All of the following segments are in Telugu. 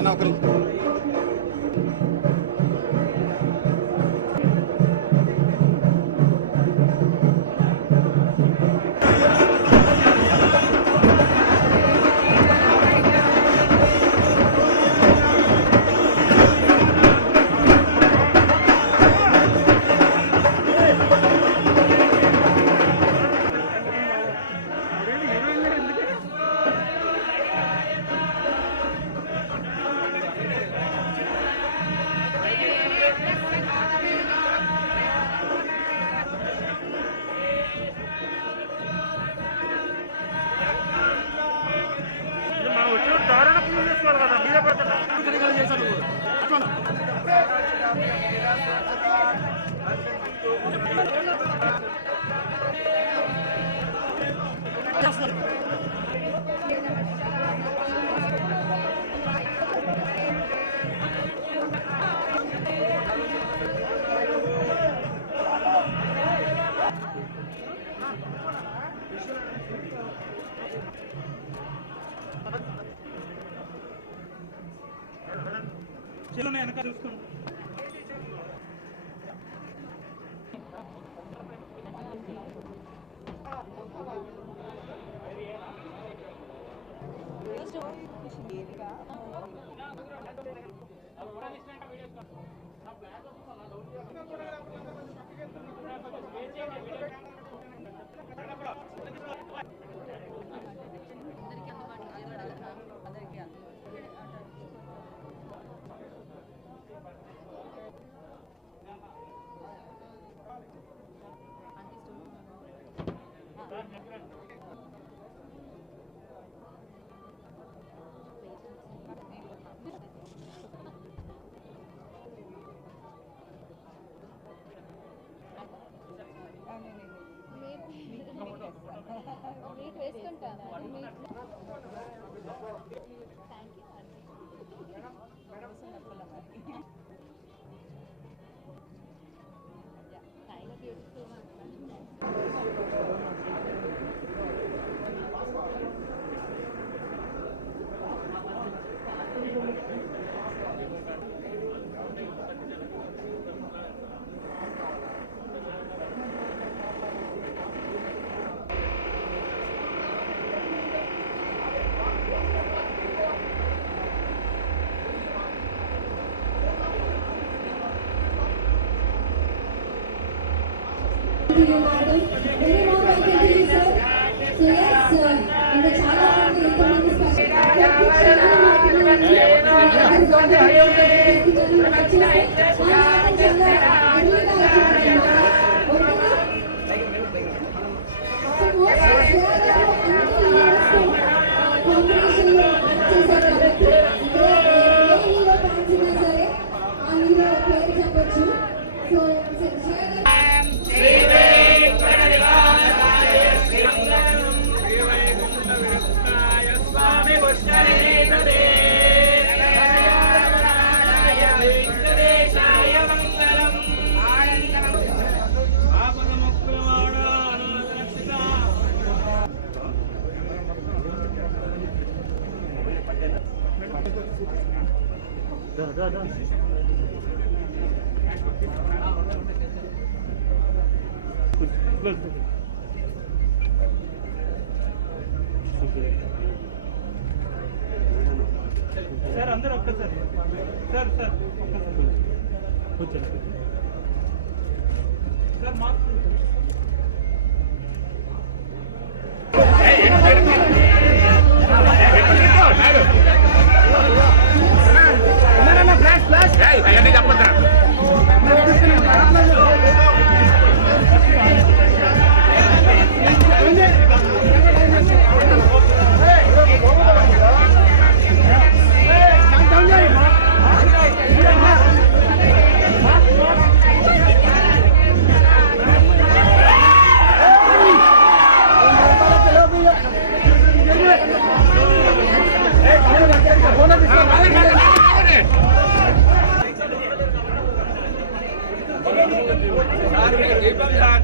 అన్న ఒకరు వెనక చూసుకోండి. సార్ అందరూ ఒక్కసారి సార్ సార్ కూర్చోండి సార్ మాకు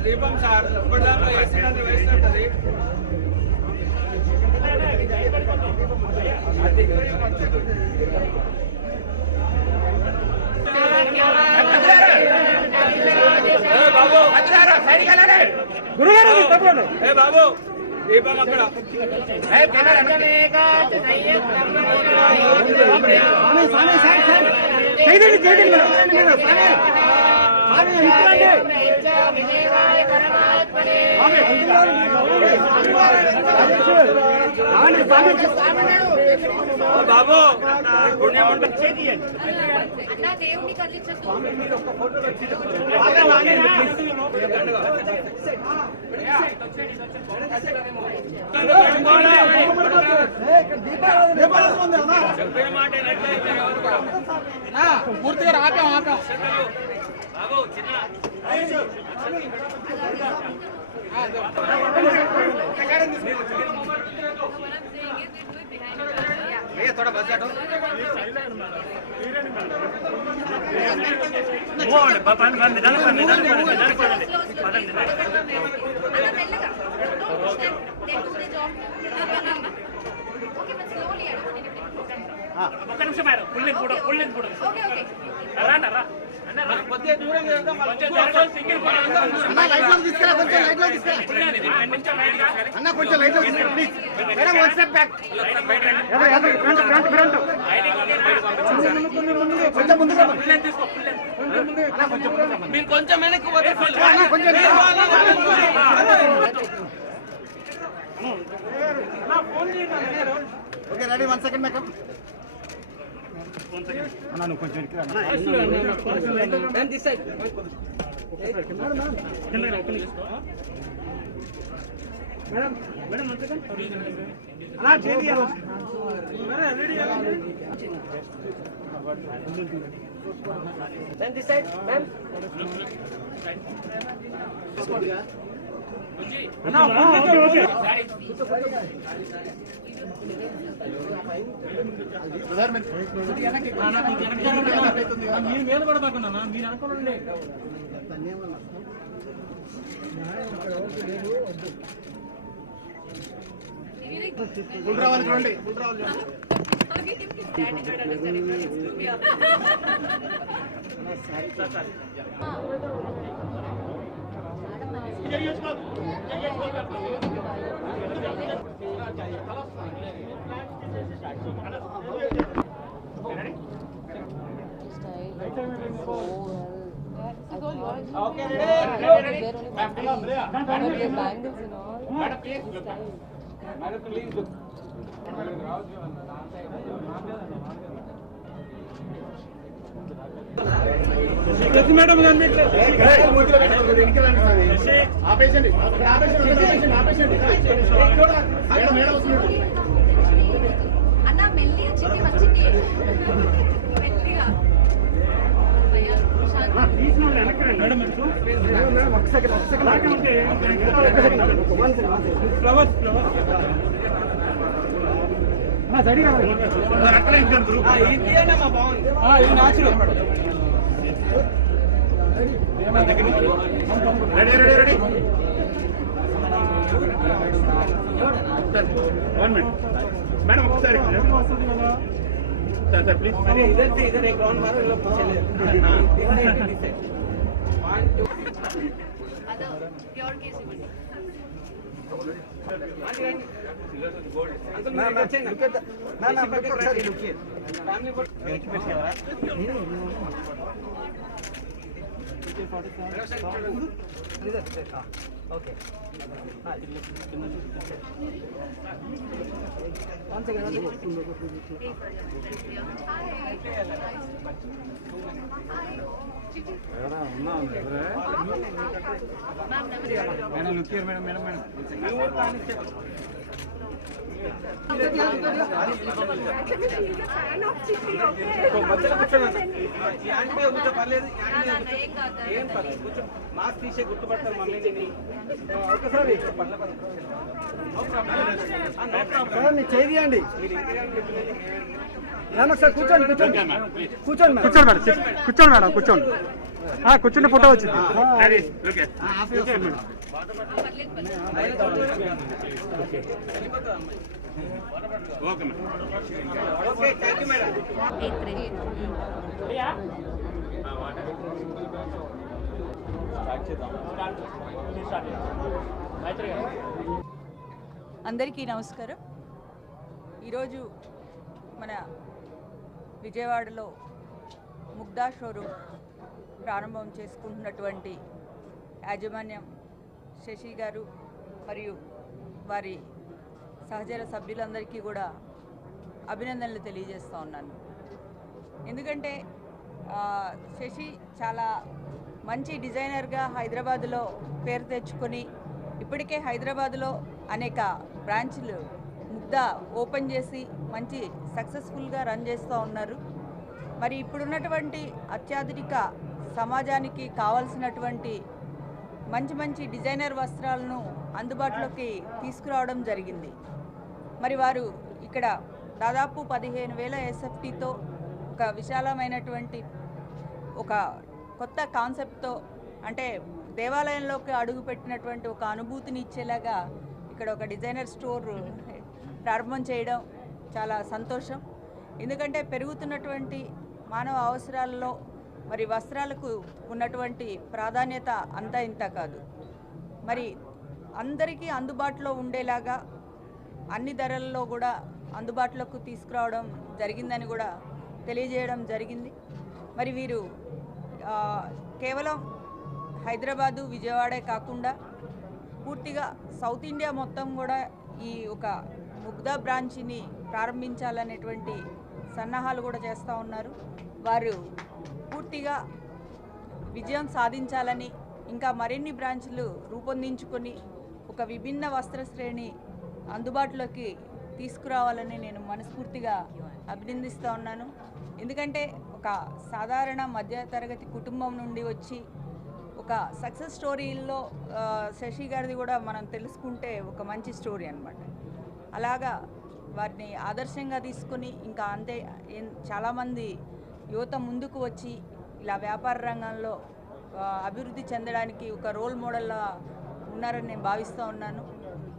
దీపం సార్ ఇప్పటిదాకా వేసినట్టు వేసినట్టది గురుగారు బాబు దీపం అక్కడ బాబు దేవుని కదిలించదు పూర్తిగా ఆపాం ఆపాం బాబు చిన్న थोड़ा बस जाटो ఒక్క నిమిషం మేడం ఫుల్ లెంత్ ఫోటో రా రా కొద్దిగా దూరం సింగిల్ అన్న కొంచెం లైట్ లో తీసుకురా please madam one step back కొంచెం ముందుగా తీసుకో మీరు కొంచెం వెనక్కి పోతే ఓకే రెడీ 1 సెకండ్ మేకప్ అన్న కొంచెం మేడం మేడం అన్నా చేయండి దిస్ సైడ్ మ్యామ్ మీరు మీద పడబాకున్నా మీరు అనుకోండి ఫుల్ రావాలి చూడండి ఫుల్ రావాలి Okay, ready? bangles and all. Madam, please look. Madam, please look. Madam ఆపేసండి అన్న మెల్లిగా చిట్టి వచ్చింది మెల్లిగా ఫ్లవర్స్ రెడీ 1 minute మేడం ఒకసారి సార్ ప్లీజ్ ఇదర్ గ్రౌండ్ మారో ఇలా పూछले ప్యూర్ కేసు ఇవ్వండి. ఓకే ఏం కాదు. మాస్క్ తీసే గుర్తుపడతారు మమ్మీ ఒకసారి చేయండి సార్ కూర్చోండి కూర్చోండి కూర్చోండి కూర్చోండి మేడం కూర్చోండి కూర్చుంటే ఫోటో వచ్చింది అందరికీ నమస్కారం. ఈరోజు మన విజయవాడలో ముగ్ధా షోరూమ్ ప్రారంభం చేసుకుంటున్నటువంటి యాజమాన్యం శశి గారు మరియు వారి సహచర సభ్యులందరికీ కూడా అభినందనలు తెలియజేస్తూ ఉన్నాను. ఎందుకంటే శశి చాలా మంచి డిజైనర్గా హైదరాబాదులో పేరు తెచ్చుకొని ఇప్పటికే హైదరాబాదులో అనేక బ్రాంచ్లు ముగ్ధా ఓపెన్ చేసి మంచి సక్సెస్ఫుల్గా రన్ చేస్తూ ఉన్నారు. మరి ఇప్పుడున్నటువంటి అత్యాధునిక సమాజానికి కావాల్సినటువంటి మంచి మంచి డిజైనర్ వస్త్రాలను అందుబాటులోకి తీసుకురావడం జరిగింది. మరి వారు ఇక్కడ దాదాపు 15,000 ఎస్ఎఫ్టీతో ఒక విశాలమైనటువంటి ఒక కొత్త కాన్సెప్ట్తో, అంటే దేవాలయంలోకి అడుగుపెట్టినటువంటి ఒక అనుభూతిని ఇచ్చేలాగా ఇక్కడ ఒక డిజైనర్ స్టోర్ ప్రారంభం చేయడం చాలా సంతోషం. ఎందుకంటే పెరుగుతున్నటువంటి మానవ అవసరాలలో మరి వస్త్రాలకు ఉన్నటువంటి ప్రాధాన్యత అంతా ఇంత కాదు. మరి అందరికీ అందుబాటులో ఉండేలాగా అన్ని ధరల్లో కూడా అందుబాటులోకి తీసుకురావడం జరిగిందని కూడా తెలియజేయడం జరిగింది. మరి వీరు కేవలం హైదరాబాదు విజయవాడే కాకుండా పూర్తిగా సౌత్ ఇండియా మొత్తం కూడా ఈ ఒక ముగ్ధా బ్రాంచ్ని ప్రారంభించాలనేటువంటి సన్నాహాలు కూడా చేస్తూ ఉన్నారు. వారు పూర్తిగా విజయం సాధించాలని, ఇంకా మరిన్ని బ్రాంచ్లు రూపొందించుకొని ఒక విభిన్న వస్త్ర శ్రేణి అందుబాటులోకి తీసుకురావాలని నేను మనస్ఫూర్తిగా అభినందిస్తూ ఉన్నాను. ఎందుకంటే ఒక సాధారణ మధ్యతరగతి కుటుంబం నుండి వచ్చి ఒక సక్సెస్ స్టోరీల్లో శశి గారిది కూడా మనం తెలుసుకుంటే ఒక మంచి స్టోరీ అన్నమాట. అలాగా వారిని ఆదర్శంగా తీసుకొని ఇంకా అంతే చాలామంది యువత ముందుకు వచ్చి ఇలా వ్యాపార రంగంలో అభివృద్ధి చెందడానికి ఒక రోల్ మోడల్లా ఉన్నారని నేను భావిస్తూ ఉన్నాను.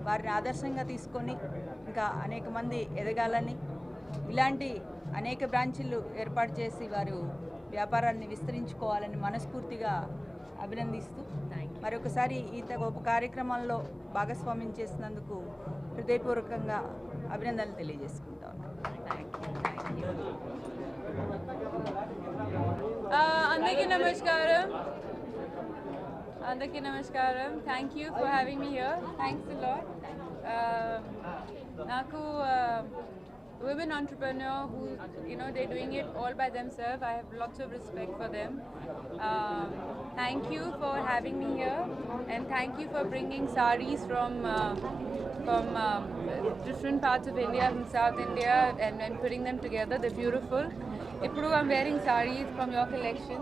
వారిని ఆదర్శంగా తీసుకొని ఇంకా అనేక మంది ఎదగాలని, ఇలాంటి అనేక బ్రాంచీలు ఏర్పాటు చేసి వారు వ్యాపారాన్ని విస్తరించుకోవాలని మనస్ఫూర్తిగా అభినందిస్తూ మరొకసారి ఈ గొప్ప కార్యక్రమంలో భాగస్వామ్యం చేసినందుకు హృదయపూర్వకంగా అభినందనలు తెలియజేసుకుంటా ఉన్నాను. అందరికీ నమస్కారం. Thank you for having me here. Thanks a lot. నాకు women entrepreneur who, they're doing it all by themselves. I have lots of respect for them. Thank you for having me here, and thank you for bringing sarees from different parts of India, from South India, and putting them together. They're beautiful. Ippudu I'm wearing sarees from your collection.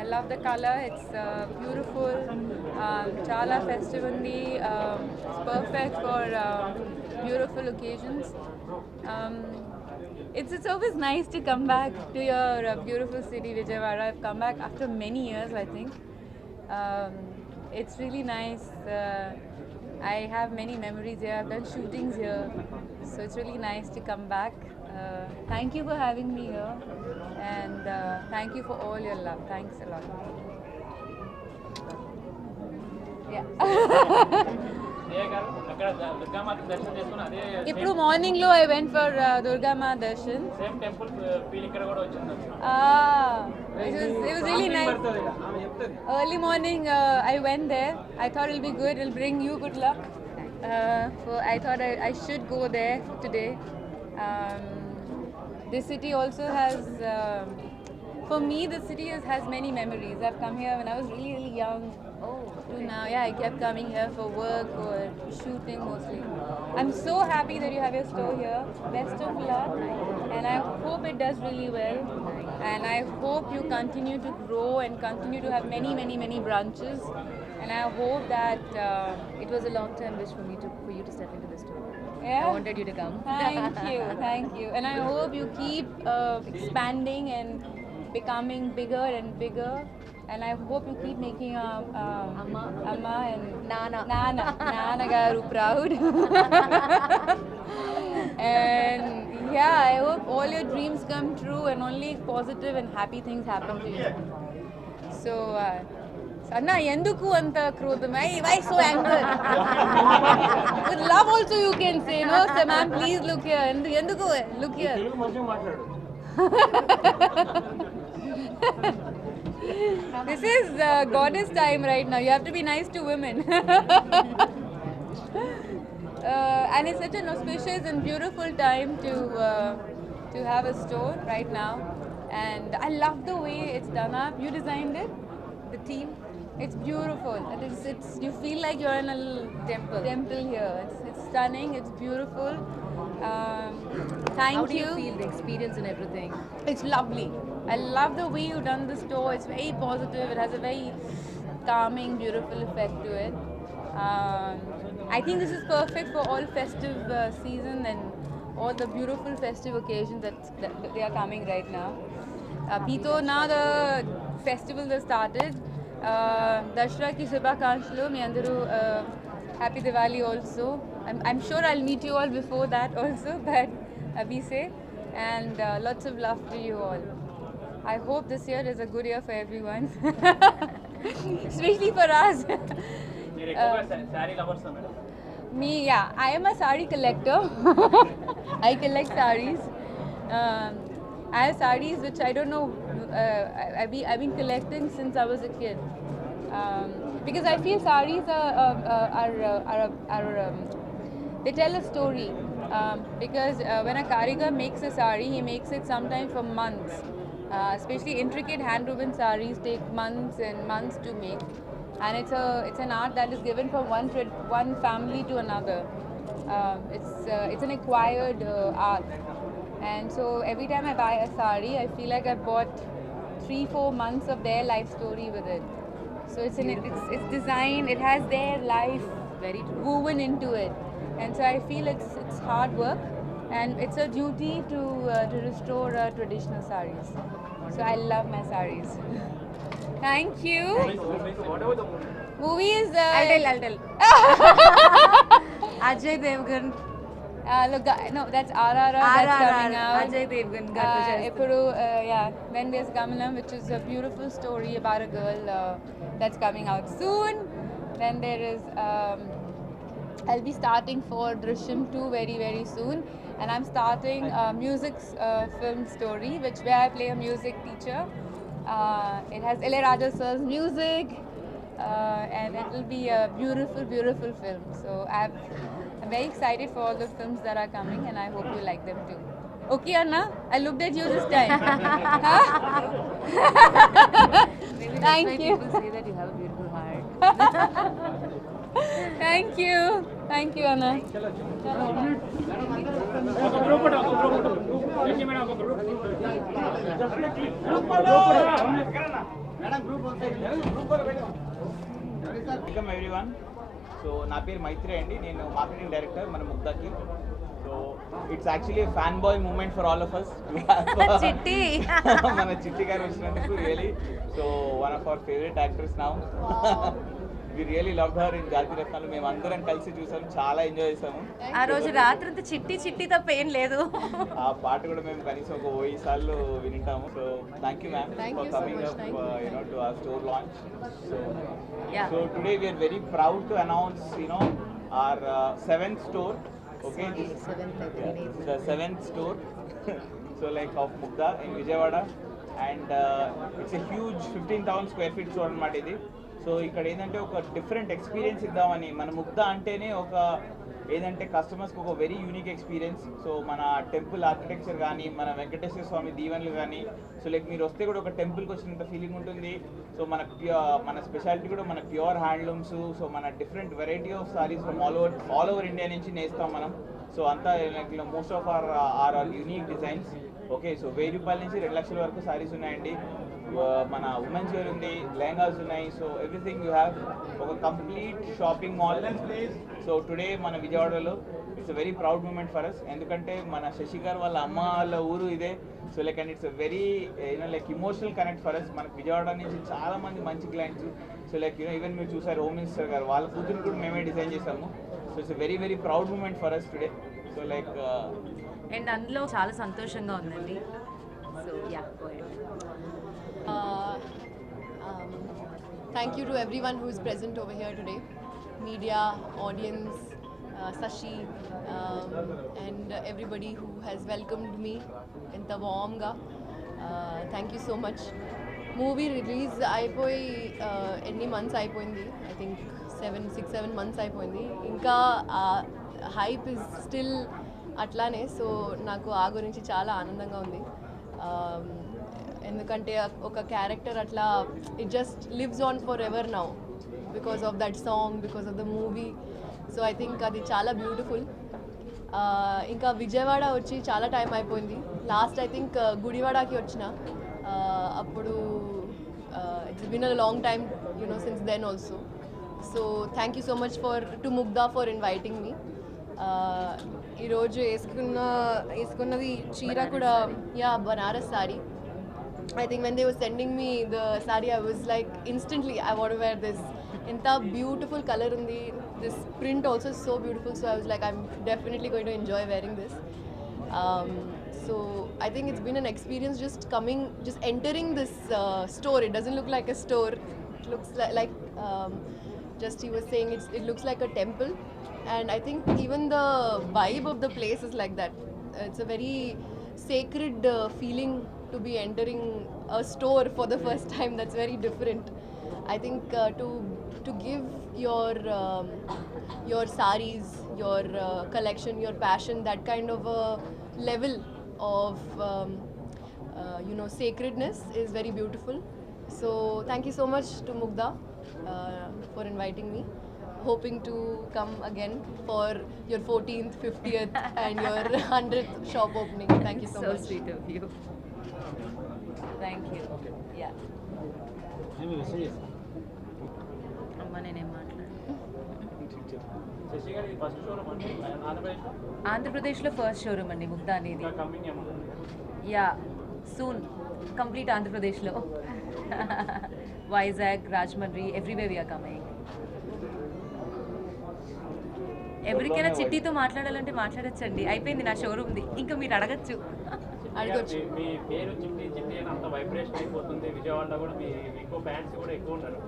I love the color. It's beautiful. Chala festive undi. It's perfect for beautiful occasions. It's always nice to come back to your beautiful city, Vijayawada. I've come back after many years, I think. It's really nice. I have many memories here. I've done shootings here, so it's really nice to come back. Thank you for having me here, and thank you for all your love. Thanks a lot. Yeah. Shreya గారు అక్కడ దుర్గామాత దర్శనం చేసుకుని అదే ఇప్పుడు మార్నింగ్లో I went for Durga Ma darshan. Same temple feel ఇక్కడ కూడా వచ్చింది. It was really nice. Early morning, I went there. I thought it'll be good. It'll bring you good luck. So I thought I should go there today. This city also has, for me, the city has many memories. I've come here when I was really, really young. To now, yeah, I kept coming here for work or shooting mostly. I'm so happy that you have your store here. Best of luck, and I hope it does really well. And I hope you continue to grow and continue to have many, many, many branches. And I hope that It was a long-term wish for you to step into the store. yeah. I wanted you to come. Thank you. And I hope you keep expanding and becoming bigger and bigger. And I hope you keep making Amma and Nana garu proud. And yeah, I hope all your dreams come true and only positive and happy things happen to you. So, Anna, enduku anta krodham? Why so angry? With love also you can say, no, sir, ma'am, please look here. Enduku, look here. This is goddess time right now. You have to be nice to women. And it's such an auspicious and beautiful time to have a store right now. And I love the way it's done up. You designed it, the theme. It's beautiful. It's you feel like you're in a little temple here. It's stunning. It's beautiful. Thank How do you. you feel the experience and everything? It's lovely. I love the way you've done the store. It's very positive. It has a very calming, beautiful effect to it. I think this is perfect for all festive season and all the beautiful festive occasions that they are coming right now. Pito, now the festivals have started. Dashra ki Shubhakankshalu, mi andaru happy Diwali also. I'm sure I'll meet you all before that also, but be safe and lots of love to you all. I hope this year is a good year for everyone, especially for us. మీరు ఎక్కువగా sari lovers madam. Me, yeah, I am a sari collector. I collect saris. I have saris which I don't know. I've been collecting since I was a kid. Because I feel saris they tell a story. Because when a karigar makes a sari, he makes it sometimes for months. Especially intricate hand-woven saris take months and months to make, and it's an art that is given from one family to another. It's an acquired art, and so every time I buy a sari, I feel like I've bought 3-4 months of their life story with it. So it's designed. It has their life Very true. woven into it, and so I feel it's hard work. And it's a duty to restore traditional saris. So I love my saris. Thank you. Movie is. I'll tell. Ajay Devgan. Look, no, that's RRR. That's coming out. Ajay Devgan garu chestuన్నారు. Ippudu, yeah, When There's Kamalam, which is a beautiful story about a girl that's coming out soon. Then there is. I'll be starting for Drishyam 2 very, very soon. And I'm starting a music film story, where I play a music teacher. It has Ilayaraja sir's music, and it will be a beautiful, beautiful film. So I'm very excited for all the films that are coming, and I hope you like them too. Okay, Anna? I looked at you this time. Huh? Maybe that's Thank why you. people say that you have a beautiful heart. Thank you. Thank you, Anna. ఒక గ్రూప్ మేడం. ఒక గ్రూప్. Welcome everyone. సో నా పేరు మైత్రి అండి, నేను మార్కెటింగ్ డైరెక్టర్ మన ముగ్ధాకి. So it's actually fan boy moment for all of us. Chitti. మన చిట్టి గారు వచ్చినందుకు really. So one of our favourite actors now. We really loved her in Jathi Ratnalu. మేము అందరం కలిసి చూసాము, చాలా ఎంజాయ్ చేసాము. ఆ రోజు రాత్రంతా చిట్టి తప్ప ఏం లేదు. ఆ పాట కూడా మేము కనీసం ఒక 1000 సార్లు వింటాము. So thank you ma'am for coming up to our store launch. So today we are very proud to announce our 7th store. Okay, the 7th store so like of Mugdha in Vijayawada, and it's a huge 15,000 square feet store అన్నమాట ఇది. సో ఇక్కడ ఏంటంటే ఒక డిఫరెంట్ ఎక్స్పీరియన్స్ ఇద్దామని, మన ముగ్ధా అంటేనే ఒక ఏదంటే కస్టమర్స్కి ఒక వెరీ యూనిక్ ఎక్స్పీరియన్స్. సో మన టెంపుల్ ఆర్కిటెక్చర్ కానీ, మన వెంకటేశ్వర స్వామి దీవెనలు కానీ, సో లైక్ మీరు వస్తే కూడా ఒక టెంపుల్కి వచ్చినంత ఫీలింగ్ ఉంటుంది. సో మన స్పెషాలిటీ కూడా మన ప్యూర్ హ్యాండ్లూమ్స్, సో మన different variety of saris from all over India నుంచి నేస్తాం మనం. సో అంతా like most of our unique designs. Okay, so 1000 రూపాయల నుంచి 2 లక్షల వరకు సారీస్ ఉన్నాయండి. మన ఉమెన్స్ వేర్ ఉంది, లెహంగాస్ ఉన్నాయి. సో ఎవ్రీథింగ్ యూ హ్యావ్ ఒక complete shopping mall. So today మన విజయవాడలో it's a very proud moment for us, ఎందుకంటే మన శశి గారు వాళ్ళ అమ్మ వాళ్ళ ఊరు ఇదే. So like and it's a very like emotional connect for us. మనకి విజయవాడ నుంచి చాలా మంది మంచి క్లయింట్స్. సో లైక్ ఈవెన్ మీరు చూసారు హోమ్ మినిస్టర్ గారు వాళ్ళ కూతురు కూడా మేమే డిజైన్ చేసాము. So it's a very very proud moment for us today. So like and అందులో చాలా సంతోషంగా ఉందండి. So yeah, go ahead. Thank you to everyone who is present over here today, media, audience, Sashi, and everybody who has welcomed me in the warm ga. Thank you so much. Movie release అయిపోయి ఎన్ని మంత్స్ అయిపోయింది, ఐ థింక్ 6-7 months అయిపోయింది. ఇంకా హైప్ ఇస్ స్టిల్ అట్లానే. సో నాకు ఆ గురించి చాలా ఆనందంగా ఉంది. ఎందుకంటే ఒక క్యారెక్టర్ అట్లా it just lives on for ever now because of that song, because of the movie. So I think అది చాలా బ్యూటిఫుల్. ఇంకా విజయవాడ వచ్చి చాలా టైం అయిపోయింది. లాస్ట్ ఐ థింక్ గుడివాడకి వచ్చిన అప్పుడు it's been a long time since then also. So thank you so much to Mugdha for inviting me. ఈరోజు వేసుకున్నది చీర కూడా Banaras sari. I think when they were sending me the saree, I was like, instantly, I want to wear this. Enta beautiful color undi. This print also is so beautiful. So I was like, I'm definitely going to enjoy wearing this. So I think it's been an experience just entering this store. It doesn't look like a store. It looks like just he was saying, it looks like a temple. And I think even the vibe of the place is like that. It's a very sacred feeling to be entering a store for the first time. That's very different. I think to give your sarees, your collection, your passion, that kind of a level of sacredness is very beautiful. So thank you so much to Mugdha for inviting me. Hoping to come again for your 14th, 50th and your 100th shop opening. Thank you so much. So sweet of you. Thank you. Yeah. అమ్మ నేనేం మాట్లాడు. ఆంధ్రప్రదేశ్లో ఫస్ట్ షోరూమ్ అండి ముగ్ధా అనేది. యా, సూన్ కంప్లీట్ ఆంధ్రప్రదేశ్లో. Vizag, Rajahmundry, everywhere we are coming. ఎవరికైనా చిట్టితో మాట్లాడాలంటే మాట్లాడచ్చండి. అయిపోయింది నా షోరూమ్ది, ఇంకా మీరు అడగచ్చు. మీ పేరు చిట్టి చిట్టి అని అంత వైబ్రేషన్ అయిపోతుంది. విజయవాడలో కూడా మీ ఎక్కువ ఫ్యాన్స్ కూడా ఎక్కువ ఉన్నారు.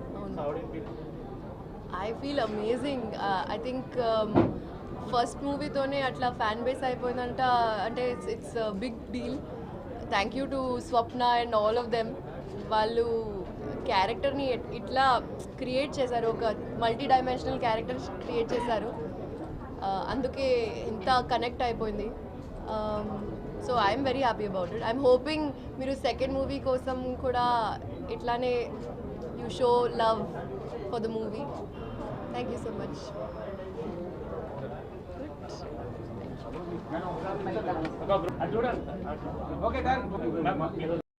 I feel amazing. I think first మూవీతోనే అట్లా ఫ్యాన్ బేస్ అయిపోయిందంట అంటే it's big deal. Thank you to Swapna and all of them. వాళ్ళు క్యారెక్టర్ని ఇట్లా క్రియేట్ చేశారు, ఒక మల్టీ డైమెన్షనల్ క్యారెక్టర్ క్రియేట్ చేశారు. అందుకే ఇంత కనెక్ట్ అయిపోయింది. So I'm very happy about it. I'm hoping మీరు సెకండ్ మూవీ కోసం కూడా ఇట్లానే you show love for the movie. Thank you so much. చూడండి.